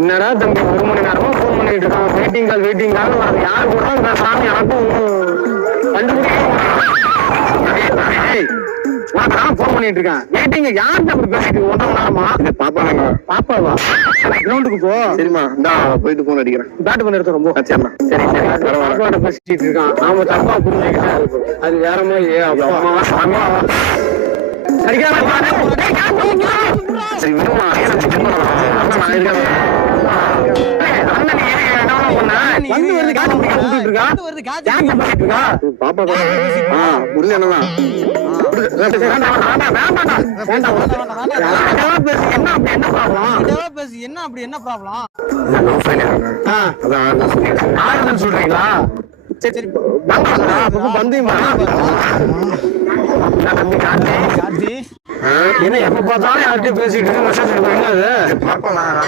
என்னடா தம்பி ஒரு மணி நேரமா ஃபோன் பண்ணிட்டு இருக்கான். வெயிட்டிங் கால் வெயிட்டிங் கால் வரது. யார் கூட பேசுறான்னு எனக்கும் கண்டுபிடிக்க ஃபோன் பண்ணிட்டு இருக்கேன். வெயிட்டிங் யார் அப்படி பேசிட்டு ஒன்றரை மணி நேரமா பாப்பாங்க பாப்பாவா? கிரவுண்டுக்கு போ. சரிம்மா இந்தா போயிட்டு போன் அடிக்கிறேன். பேட் பண்ணி எடுத்து ரொம்ப சரி சரி. பேசிட்டு இருக்கான். நாம தப்பா புரிஞ்சுக்கிட்டேன் அது வேற மாதிரி என்ன அப்படி என்ன ப்ராப்ளம் பேசு என்ன அப்படி என்ன ப்ராப்ளம் அதான் சொல்றீங்களா சரி சரி வேண்டாம்டா, என்ன எப்ப பார்த்தாலும் யார்கிட்டயும் பேசிட்டு இருக்கு மெசேஜ் என்னது பாப்பா நான்